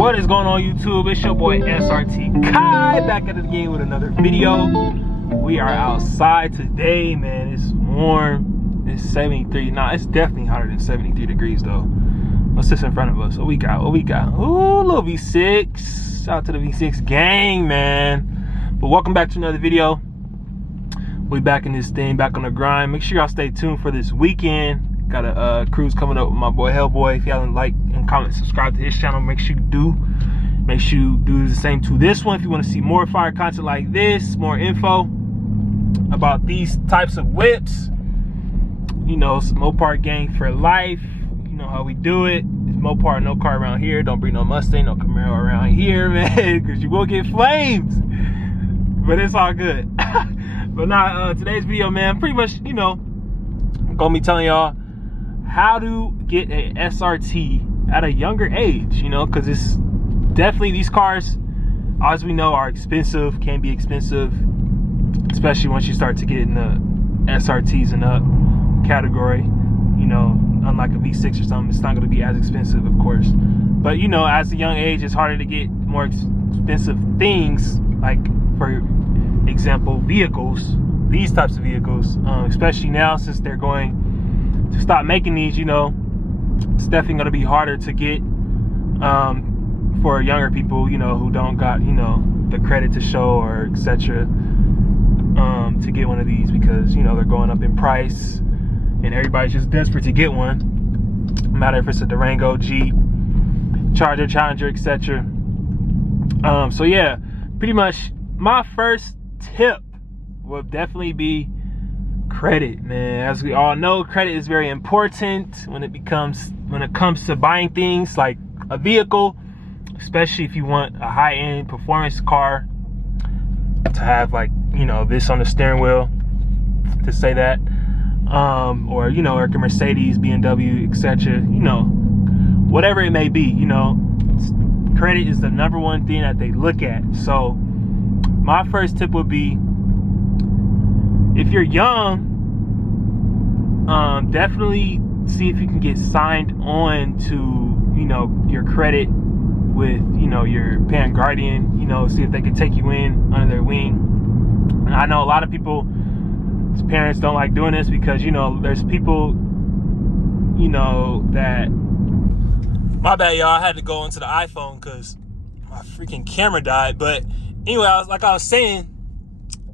What is going on, YouTube? It's your boy SRT Kai back at it again with another video. We are outside today, man. It's warm. It's 73. Nah, it's definitely hotter than 73 degrees though. What's this in front of us? What we got? Ooh, little V6. Shout out to the V6 gang, man. But welcome back to another video. We back in this thing, back on the grind. Make sure y'all stay tuned for this weekend. Got a cruise coming up with my boy Hellboy. If y'all don't like and comment, subscribe to his channel, make sure you do. Make sure you do the same to this one if you want to see more fire content like this, more info about these types of whips. You know, it's Mopar gang for life. You know how we do it. It's Mopar, no car around here. Don't bring no Mustang, no Camaro around here, man, because you will get flames. But it's all good. But nah, today's video, man, pretty much, you know, I'm gonna be telling y'all how to get a SRT at a younger age, you know, because it's definitely, these cars, as we know, are expensive, can be expensive, especially once you start to get in the SRTs and up category. You know, unlike a V6 or something, it's not going to be as expensive, of course. But, you know, as a young age, it's harder to get more expensive things, like, for example, vehicles, these types of vehicles, especially now since they're going to stop making these. You know, it's definitely going to be harder to get for younger people, you know, who don't got, you know, the credit to show or etc. To get one of these, because, you know, they're going up in price and everybody's just desperate to get one, no matter if it's a Durango, Jeep, Charger, Challenger, etc. So yeah, pretty much my first tip would definitely be credit, man. As we all know, credit is very important when it comes to buying things like a vehicle, especially if you want a high-end performance car to have, like, you know, this on the steering wheel, to say that, or, you know, like a Mercedes, BMW, etc. You know, whatever it may be, you know, credit is the number one thing that they look at. So my first tip would be, if you're young, definitely see if you can get signed on to, you know, your credit with, you know, your parent guardian. You know, see if they can take you in under their wing. And I know a lot of people, parents, don't like doing this because, you know, there's people, you know, that, my bad, y'all, I had to go into the iPhone because my freaking camera died. But anyway, I was saying,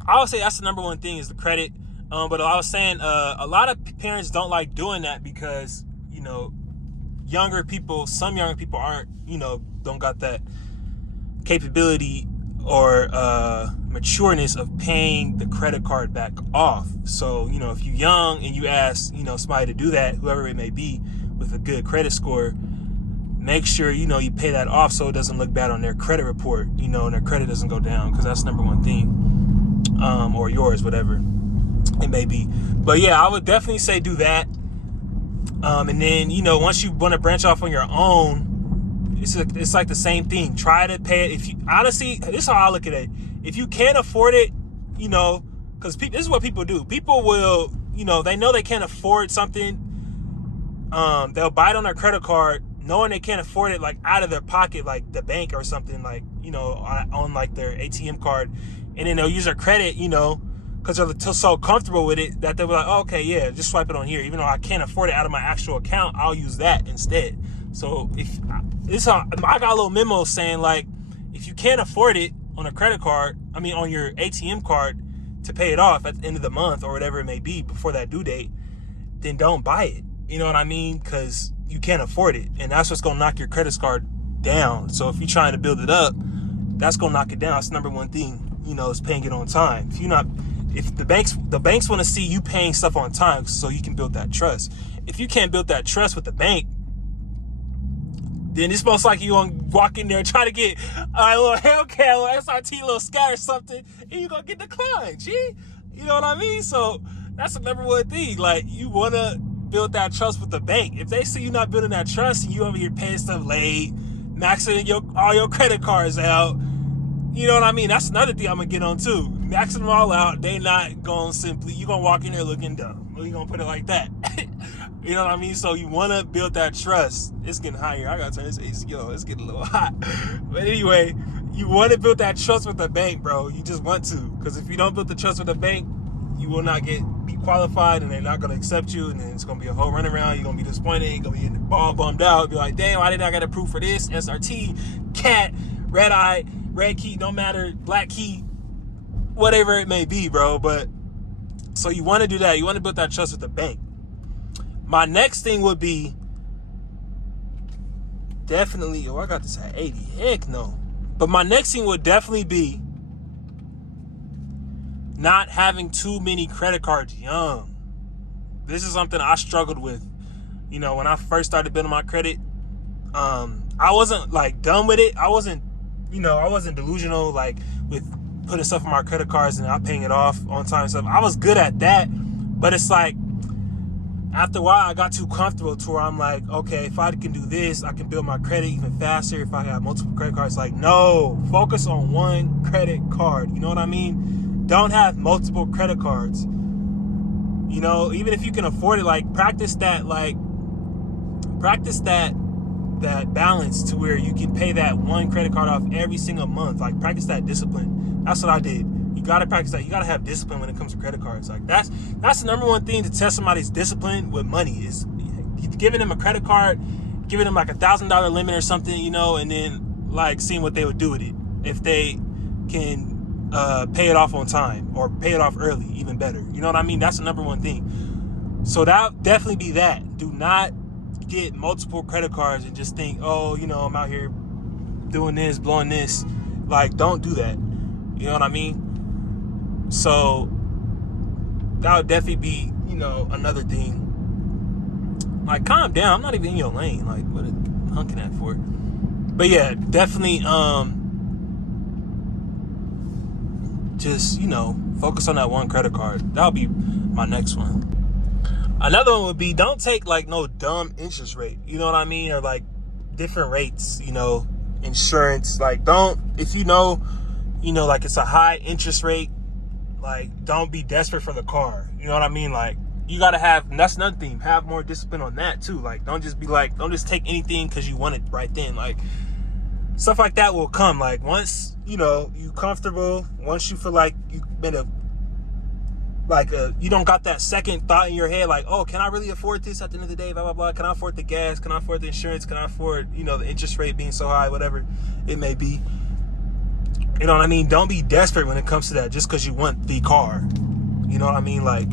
I would say that's the number one thing, is the credit. But I was saying, a lot of parents don't like doing that because, you know, some younger people aren't, you know, don't got that capability or matureness of paying the credit card back off. So, you know, if you're young and you ask, you know, somebody to do that, whoever it may be, with a good credit score, make sure, you know, you pay that off so it doesn't look bad on their credit report, you know, and their credit doesn't go down, because that's number one thing. Or yours, whatever it may be. But yeah, I would definitely say do that. And then, you know, once you want to branch off on your own, it's like the same thing. Try to pay it. If you, honestly, this is how I look at it. If you can't afford it, you know, because this is what people do. People will, you know they can't afford something. They'll buy it on their credit card, knowing they can't afford it, like out of their pocket, like the bank or something, like, you know, on like their ATM card. And then they'll use their credit, you know, because they're so comfortable with it that they'll be like, oh, okay, yeah, just swipe it on here. Even though I can't afford it out of my actual account, I'll use that instead. So if I got a little memo saying, like, if you can't afford it on a credit card, I mean on your ATM card, to pay it off at the end of the month or whatever it may be before that due date, then don't buy it. You know what I mean? Because you can't afford it, and that's what's gonna knock your credit card down. So if you're trying to build it up, that's gonna knock it down. That's the number one thing. You know, is paying it on time. If the banks want to see you paying stuff on time so you can build that trust. If you can't build that trust with the bank, then it's most likely you're gonna walk in there and try to get a little Hellcat, a little SRT, a little Scat or something, and you're gonna get declined, G. You know what I mean? So that's the number one thing. Like, you wanna build that trust with the bank. If they see you not building that trust and you over here paying stuff late, maxing all your credit cards out, you know what I mean? That's another thing I'm gonna get on too. Maxing them all out, they not gonna you're gonna walk in there looking dumb. We're gonna put it like that. You know what I mean? So you want to build that trust. It's getting hot here. I got to turn this AC on. It's getting a little hot. But anyway, you want to build that trust with the bank, bro. You just want to. Because if you don't build the trust with the bank, you will not be qualified, and they're not going to accept you, and then it's going to be a whole runaround. You're going to be disappointed. You're going to be all bummed out. Be like, damn, why didn't I get approved for this? SRT, CAT, red eye, red key, don't matter, black key, whatever it may be, bro. But so you want to do that. You want to build that trust with the bank. My next thing would be definitely, I got this at 80. Heck no. But my next thing would definitely be not having too many credit cards young. This is something I struggled with. You know, when I first started building my credit, I wasn't like done with it. I wasn't delusional like with putting stuff on my credit cards and not paying it off on time and stuff. I was good at that, but it's like after a while I got too comfortable to where I'm like, okay, if I can do this, I can build my credit even faster if I have multiple credit cards. Like, no, focus on one credit card. You know what I mean? Don't have multiple credit cards. You know, even if you can afford it, like practice that balance to where you can pay that one credit card off every single month. Like, practice that discipline. That's what I did. You got to practice that. You got to have discipline when it comes to credit cards. Like, that's the number one thing to test somebody's discipline with money is giving them a credit card, giving them like $1,000 limit or something, you know, and then like seeing what they would do with it. If they can pay it off on time or pay it off early, even better. You know what I mean? That's the number one thing. So that'll definitely be that. Do not get multiple credit cards and just think, oh, you know, I'm out here doing this, blowing this. Like, don't do that. You know what I mean? So that would definitely be, you know, another thing. Like, calm down. I'm not even in your lane. Like, what are you honking at for? But yeah, definitely just, you know, focus on that one credit card. That'll be my next one. Another one would be, don't take like no dumb interest rate, you know what I mean? Or like different rates, you know, insurance. Like, don't, if you know, like it's a high interest rate, like don't be desperate for the car. You know what I mean? Like, you got to have, and that's another thing, have more discipline on that too. Like, don't just take anything because you want it right then. Like, stuff like that will come. Like, once, you know, you comfortable, once you feel like you've been you don't got that second thought in your head, like, oh, can I really afford this at the end of the day, blah, blah, blah. Can I afford the gas? Can I afford the insurance? Can I afford, you know, the interest rate being so high, whatever it may be. You know what I mean? Don't be desperate when it comes to that just because you want the car. You know what I mean? Like,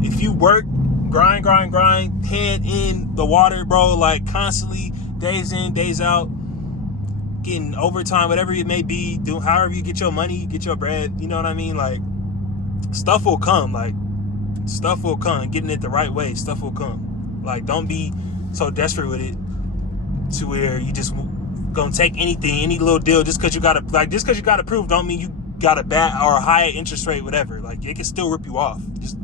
if you work, grind, head in the water, bro, like constantly, days in, days out, getting overtime, whatever it may be, do however you get your money, get your bread, you know what I mean? Like, stuff will come. Like, stuff will come. Getting it the right way, stuff will come. Like, don't be so desperate with it to where you just gonna take anything, any little deal just because you got approved don't mean you got a bad or a high interest rate, whatever. Like, it can still rip you off. Just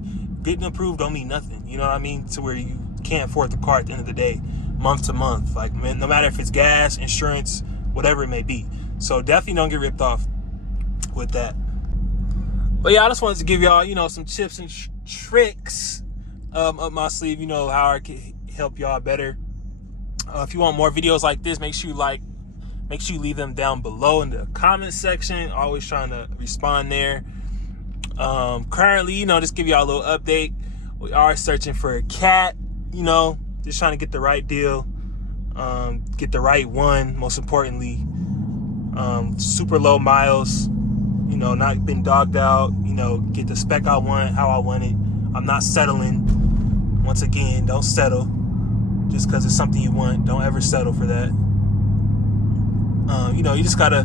getting approved don't mean nothing. You know what I mean? To where you can't afford the car at the end of the day, month to month. Like, man, no matter if it's gas, insurance, whatever it may be. So definitely don't get ripped off with that. But yeah, I just wanted to give y'all, you know, some tips and tricks up my sleeve, you know, how I can help y'all better. If you want more videos like this, make sure you leave them down below in the comment section. Always trying to respond there. Currently, you know, just give y'all a little update. We are searching for a CAT, you know, just trying to get the right deal, get the right one, most importantly. Super low miles, you know, not been dogged out, you know, get the spec I want, how I want it. I'm not settling. Once again, don't settle just because it's something you want. Don't ever settle for that. You know, you just gotta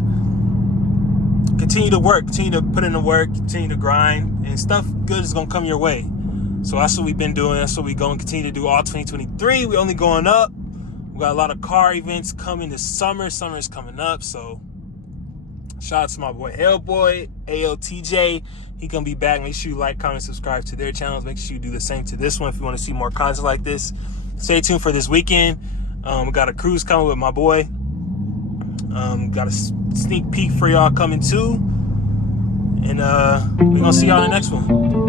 continue to work, continue to put in the work, continue to grind, and stuff good is gonna come your way. So that's what we've been doing. That's what we're going to continue to do all 2023. We're only going up. We got a lot of car events coming this summer. Summer is coming up, so shout out to my boy Hellboy, AOTJ. He gonna be back. Make sure you like, comment, subscribe to their channels. Make sure you do the same to this one if you want to see more content like this. Stay tuned for this weekend. We got a cruise coming with my boy. Got a sneak peek for y'all coming too. And we're gonna see y'all in the next one.